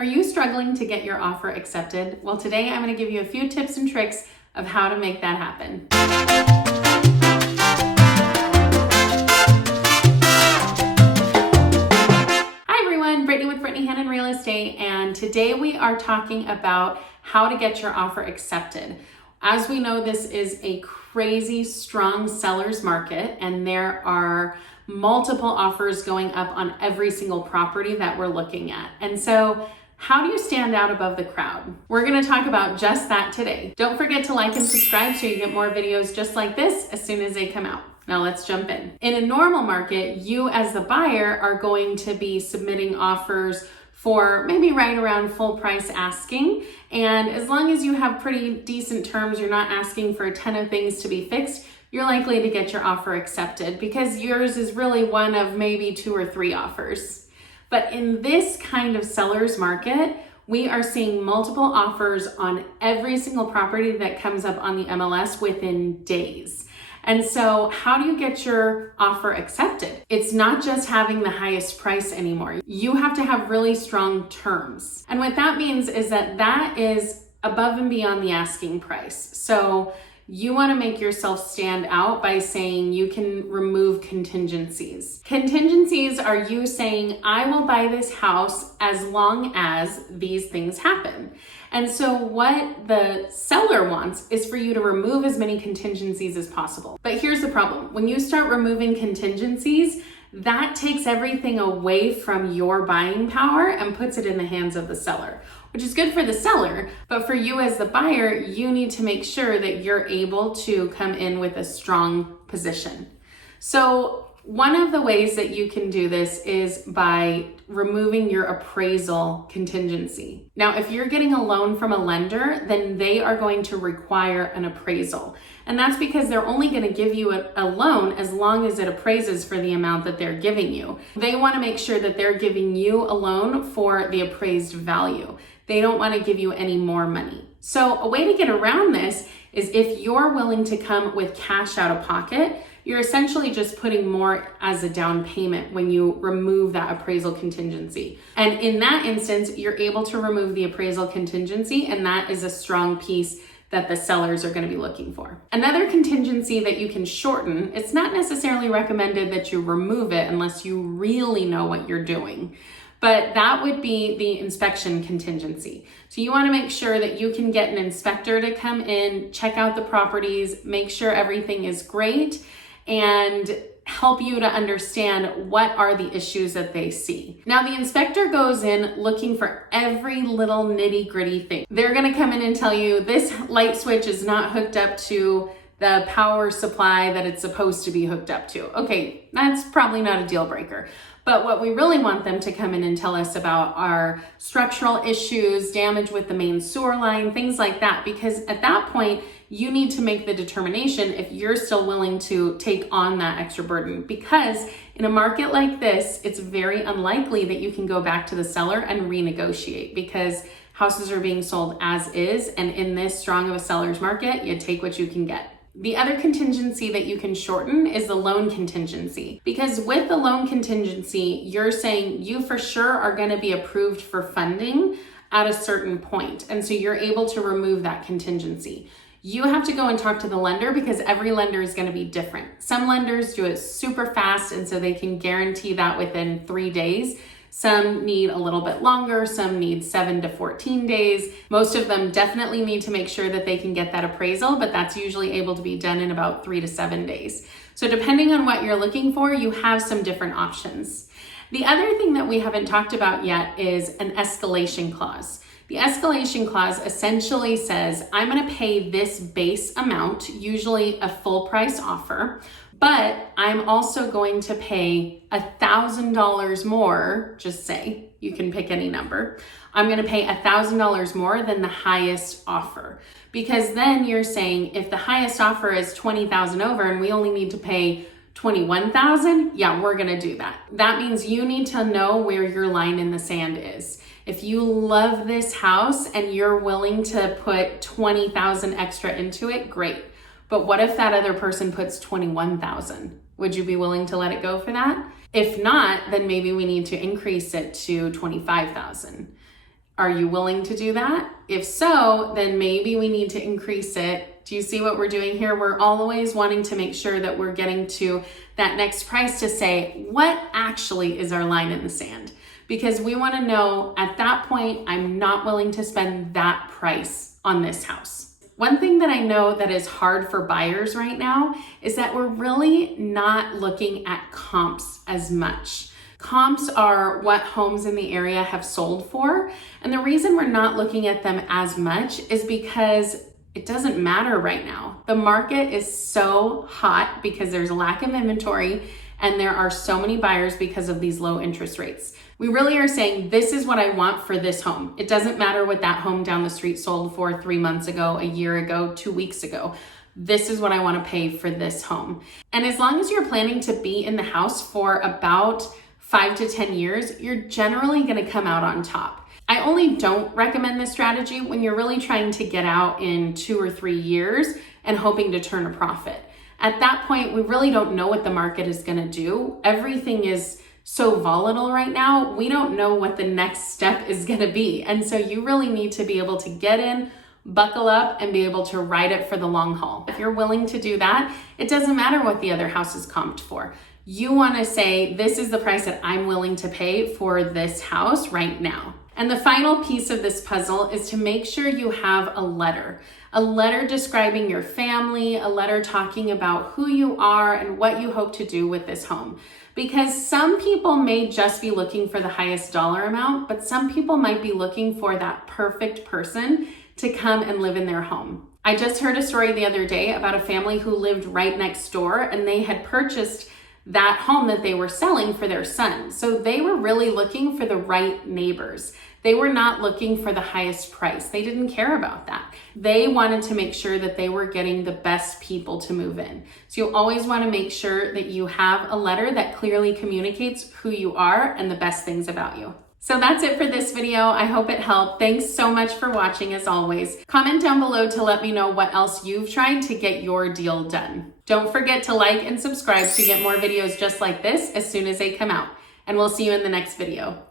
Are you struggling to get your offer accepted? Well, today I'm going to give you a few tips and tricks of how to make that happen. Hi everyone, Brittany with Brittany Hannon Real Estate, and today we are talking about how to get your offer accepted. As we know, this is a crazy strong seller's market, and there are multiple offers going up on every single property that we're looking at. And so how do you stand out above the crowd? We're going to talk about just that today. Don't forget to like and subscribe so you get more videos just like this as soon as they come out. Now let's jump in. In a normal market, you as the buyer are going to be submitting offers for maybe right around full price asking. And as long as you have pretty decent terms, you're not asking for a ton of things to be fixed, you're likely to get your offer accepted because yours is really one of maybe 2 or 3 offers. But in this kind of seller's market, we are seeing multiple offers on every single property that comes up on the MLS within days. And so how do you get your offer accepted? It's not just having the highest price anymore. You have to have really strong terms. And what that means is that is above and beyond the asking price. So you want to make yourself stand out by saying you can remove contingencies. Contingencies are you saying, I will buy this house as long as these things happen. And so what the seller wants is for you to remove as many contingencies as possible. But here's the problem. When you start removing contingencies, that takes everything away from your buying power and puts it in the hands of the seller, which is good for the seller, but for you as the buyer, you need to make sure that you're able to come in with a strong position. So one of the ways that you can do this is by removing your appraisal contingency. Now, if you're getting a loan from a lender, then they are going to require an appraisal. And that's because they're only going to give you a loan as long as it appraises for the amount that they're giving you. They want to make sure that they're giving you a loan for the appraised value. They don't want to give you any more money. So a way to get around this is if you're willing to come with cash out of pocket, you're essentially just putting more as a down payment when you remove that appraisal contingency. And in that instance, you're able to remove the appraisal contingency, and that is a strong piece that the sellers are going to be looking for. Another contingency that you can shorten, it's not necessarily recommended that you remove it unless you really know what you're doing, but that would be the inspection contingency. So you want to make sure that you can get an inspector to come in, check out the properties, make sure everything is great, and help you to understand what are the issues that they see. Now, the inspector goes in looking for every little nitty-gritty thing. They're going to come in and tell you this light switch is not hooked up to the power supply that it's supposed to be hooked up to. Okay, that's probably not a deal breaker. But what we really want them to come in and tell us about are structural issues, damage with the main sewer line, things like that, because at that point, you need to make the determination if you're still willing to take on that extra burden. Because in a market like this, it's very unlikely that you can go back to the seller and renegotiate because houses are being sold as is. And in this strong of a seller's market, you take what you can get. The other contingency that you can shorten is the loan contingency. Because with the loan contingency, you're saying you for sure are going to be approved for funding at a certain point. And so you're able to remove that contingency. You have to go and talk to the lender because every lender is going to be different. Some lenders do it super fast, and so they can guarantee that within 3 days. Some need a little bit longer, some need 7 to 14 days. Most of them definitely need to make sure that they can get that appraisal, but that's usually able to be done in about 3 to 7 days. So depending on what you're looking for, you have some different options. The other thing that we haven't talked about yet is an escalation clause. The escalation clause essentially says, I'm going to pay this base amount, usually a full price offer, but I'm also going to pay $1,000 more, just say, you can pick any number. I'm going to pay $1,000 more than the highest offer. Because then you're saying if the highest offer is $20,000 over and we only need to pay $21,000, yeah, we're going to do that. That means you need to know where your line in the sand is. If you love this house and you're willing to put $20,000 extra into it, great. But what if that other person puts $21,000? Would you be willing to let it go for that? If not, then maybe we need to increase it to $25,000. Are you willing to do that? If so, then maybe we need to increase it. Do you see what we're doing here? We're always wanting to make sure that we're getting to that next price to say, what actually is our line in the sand? Because we want to know at that point, I'm not willing to spend that price on this house. One thing that I know that is hard for buyers right now is that we're really not looking at comps as much. Comps are what homes in the area have sold for. And the reason we're not looking at them as much is because it doesn't matter right now. The market is so hot because there's a lack of inventory and there are so many buyers because of these low interest rates. We really are saying, this is what I want for this home. It doesn't matter what that home down the street sold for 3 months ago, a year ago, 2 weeks ago. This is what I want to pay for this home. And as long as you're planning to be in the house for about 5 to 10 years, you're generally going to come out on top. I only don't recommend this strategy when you're really trying to get out in 2 or 3 years and hoping to turn a profit. At that point, we really don't know what the market is going to do. Everything is so volatile right now. We don't know what the next step is going to be. And so you really need to be able to get in, buckle up, and be able to ride it for the long haul. If you're willing to do that, it doesn't matter what the other house is comped for. You want to say, this is the price that I'm willing to pay for this house right now. And the final piece of this puzzle is to make sure you have a letter describing your family, a letter talking about who you are and what you hope to do with this home. Because some people may just be looking for the highest dollar amount, but some people might be looking for that perfect person to come and live in their home. I just heard a story the other day about a family who lived right next door, and they had purchased that home that they were selling for their son. So they were really looking for the right neighbors. They were not looking for the highest price. They didn't care about that. They wanted to make sure that they were getting the best people to move in. So you always want to make sure that you have a letter that clearly communicates who you are and the best things about you. So that's it for this video. I hope it helped. Thanks so much for watching as always. Comment down below to let me know what else you've tried to get your deal done. Don't forget to like and subscribe to get more videos just like this as soon as they come out. And we'll see you in the next video.